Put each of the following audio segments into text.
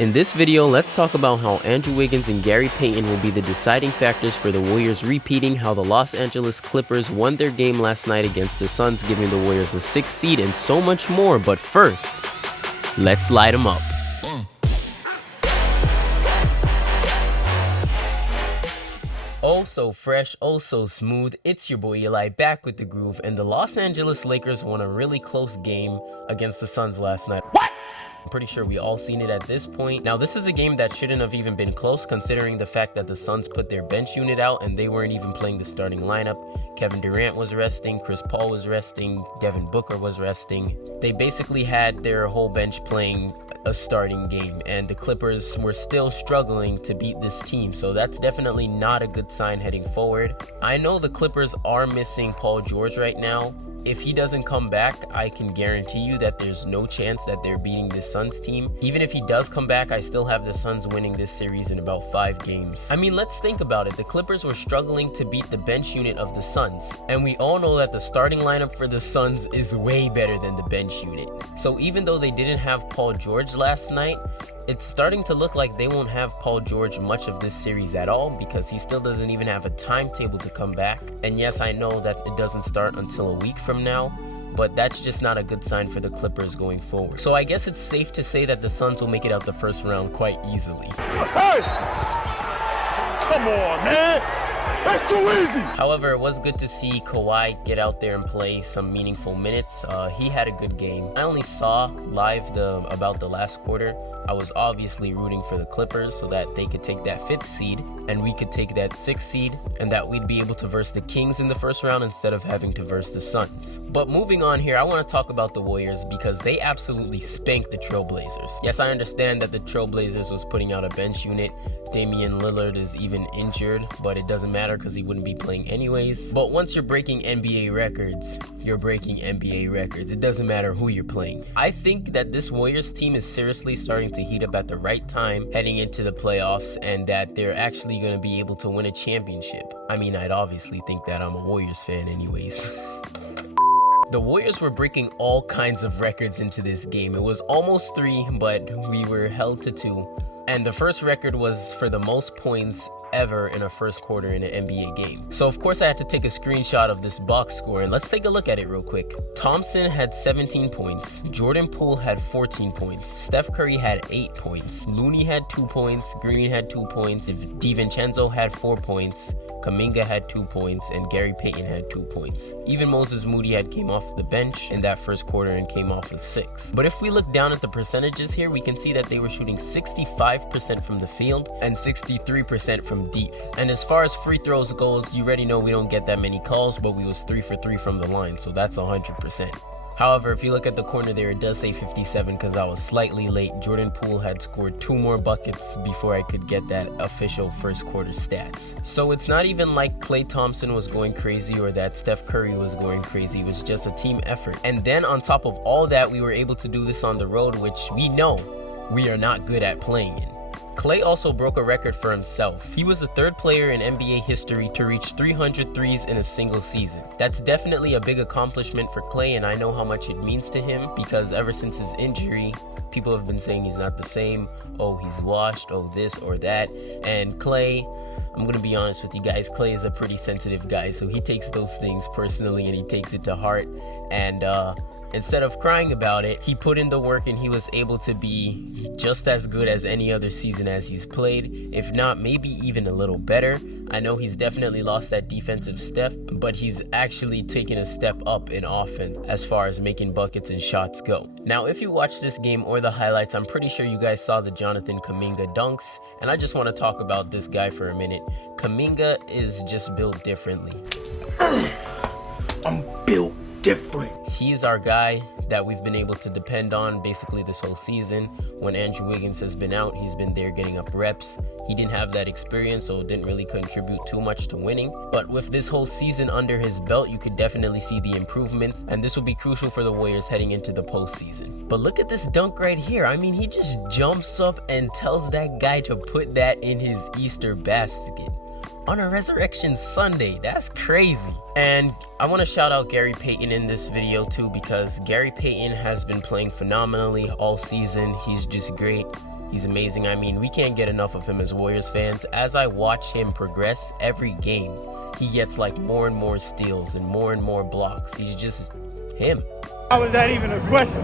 In this video, let's talk about how Andrew Wiggins and Gary Payton will be the deciding factors for the Warriors repeating how the Los Angeles Clippers won their game last night against the Suns, giving the Warriors a 6th seed, and so much more. But first, let's light them up. Oh so fresh, oh so smooth, it's your boy Eli back with the groove, and the Los Angeles Lakers won a really close game against the Suns last night. What? I'm pretty sure we all seen it at this point. Now this is a game that shouldn't have even been close, considering the fact that the Suns put their bench unit out and they weren't even playing the starting lineup. Kevin Durant was resting, Chris Paul was resting, Devin Booker was resting. They basically had their whole bench playing a starting game, and the Clippers were still struggling to beat this team, so that's definitely not a good sign heading forward. I know the Clippers are missing Paul George right now. If he doesn't come back, I can guarantee you that there's no chance that they're beating this Suns team. Even if he does come back, I still have the Suns winning this series in about 5 games. I mean, let's think about it. The Clippers were struggling to beat the bench unit of the Suns, and we all know that the starting lineup for the Suns is way better than the bench unit. So even though they didn't have Paul George last night, it's starting to look like they won't have Paul George much of this series at all, because he still doesn't even have a timetable to come back. And yes, I know that it doesn't start until a week from now, but that's just not a good sign for the Clippers going forward. So I guess it's safe to say that the Suns will make it out the first round quite easily. Hey! Come on, man! That's too easy! However, it was good to see Kawhi get out there and play some meaningful minutes. He had a good game. I only saw live about the last quarter. I was obviously rooting for the Clippers so that they could take that 5th seed and we could take that 6th seed, and that we'd be able to verse the Kings in the first round instead of having to verse the Suns. But moving on here, I want to talk about the Warriors because they absolutely spanked the Trailblazers. Yes, I understand that the Trailblazers was putting out a bench unit. Damian Lillard is even injured, but it doesn't matter because he wouldn't be playing anyways. But once you're breaking NBA records, you're breaking NBA records. It doesn't matter who you're playing. I think that this Warriors team is seriously starting to heat up at the right time heading into the playoffs, and that they're actually going to be able to win a championship. I mean, I'd obviously think that. I'm a Warriors fan anyways. The Warriors were breaking all kinds of records into this game. It was almost 3, but we were held to 2. And the first record was for the most points ever in a first quarter in an NBA game. So of course I had to take a screenshot of this box score, and let's take a look at it real quick. Thompson had 17 points, Jordan Poole had 14 points, Steph Curry had 8 points, Looney had 2 points, Green had 2 points, DiVincenzo had 4 points, Kuminga had 2 points, and Gary Payton had 2 points. Even Moses Moody came off the bench in that first quarter and came off with 6. But if we look down at the percentages here, we can see that they were shooting 65% from the field and 63% from deep. And as far as free throws goes, you already know we don't get that many calls, but we was 3 for 3 from the line, so that's 100%. However, if you look at the corner there, it does say 57 because I was slightly late. Jordan Poole had scored 2 more buckets before I could get that official first quarter stats. So it's not even like Klay Thompson was going crazy or that Steph Curry was going crazy. It was just a team effort. And then on top of all that, we were able to do this on the road, which we know we are not good at playing in. Klay also broke a record for himself. He was the 3rd player in NBA history to reach 300 threes in a single season. That's definitely a big accomplishment for Klay, and I know how much it means to him because ever since his injury, people have been saying he's not the same. Oh, he's washed. Oh, this or that. And Klay, I'm going to be honest with you guys, Klay is a pretty sensitive guy, so he takes those things personally and he takes it to heart. And instead of crying about it, he put in the work and he was able to be just as good as any other season as he's played, if not maybe even a little better. I know he's definitely lost that defensive step, but he's actually taken a step up in offense as far as making buckets and shots go. Now, if you watch this game or the highlights, I'm pretty sure you guys saw the Jonathan Kuminga dunks, and I just want to talk about this guy for a minute. Kuminga is just built differently. I'm built different. He's our guy that we've been able to depend on basically this whole season. When Andrew Wiggins has been out, he's been there getting up reps. He didn't have that experience, so it didn't really contribute too much to winning. But with this whole season under his belt, you could definitely see the improvements, and this will be crucial for the Warriors heading into the postseason. But look at this dunk right here. I mean, he just jumps up and tells that guy to put that in his Easter basket on a Resurrection Sunday. That's crazy. And I want to shout out Gary Payton in this video too, because Gary Payton has been playing phenomenally all season. He's just great. He's amazing. I mean, we can't get enough of him as Warriors fans. As I watch him progress every game, he gets like more and more steals and more blocks. He's just him. How is that even a question?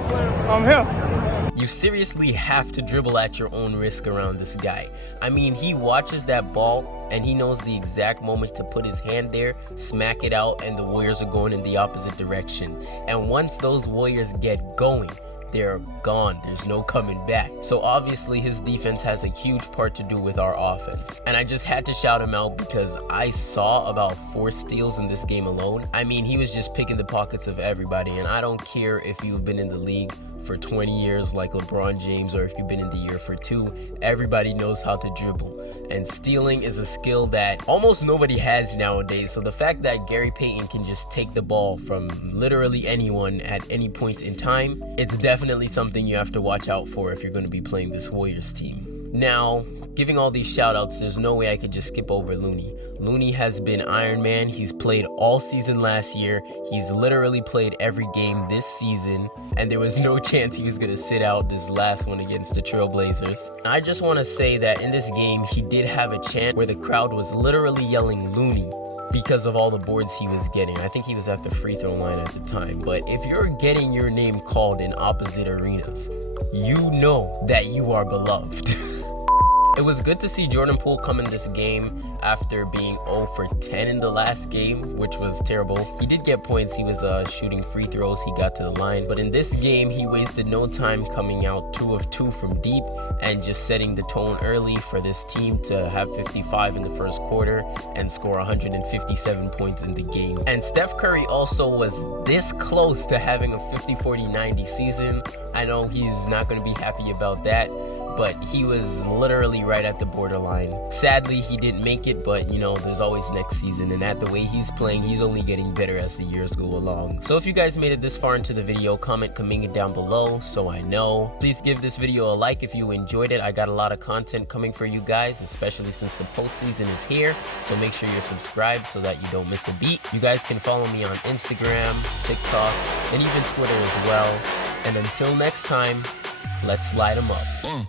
I'm him. You seriously have to dribble at your own risk around this guy. I mean, he watches that ball and he knows the exact moment to put his hand there, smack it out, and the Warriors are going in the opposite direction. And once those Warriors get going, they're gone. There's no coming back. So obviously his defense has a huge part to do with our offense. And I just had to shout him out because I saw about 4 steals in this game alone. I mean, he was just picking the pockets of everybody, and I don't care if you've been in the league for 20 years like LeBron James or if you've been in the year for 2, everybody knows how to dribble. And stealing is a skill that almost nobody has nowadays. So the fact that Gary Payton can just take the ball from literally anyone at any point in time, it's definitely something you have to watch out for if you're going to be playing this Warriors team. Now, giving all these shout outs, there's no way I could just skip over Looney. Looney has been Iron Man. He's played all season last year. He's literally played every game this season, and there was no chance he was going to sit out this last one against the Trailblazers. I just want to say that in this game, he did have a chant where the crowd was literally yelling Looney because of all the boards he was getting. I think he was at the free throw line at the time. But if you're getting your name called in opposite arenas, you know that you are beloved. It was good to see Jordan Poole come in this game after being 0 for 10 in the last game, which was terrible. He did get points. He was shooting free throws. He got to the line. But in this game, he wasted no time coming out 2 of 2 from deep and just setting the tone early for this team to have 55 in the first quarter and score 157 points in the game. And Steph Curry also was this close to having a 50-40-90 season. I know he's not going to be happy about that, but he was literally right at the borderline. Sadly, he didn't make it, but you know, there's always next season, and at the way he's playing, he's only getting better as the years go along. So if you guys made it this far into the video, comment Kuminga down below so I know. Please give this video a like if you enjoyed it. I got a lot of content coming for you guys, especially since the postseason is here, so make sure you're subscribed so that you don't miss a beat. You guys can follow me on Instagram, TikTok, and even Twitter as well. And until next time, let's light them up.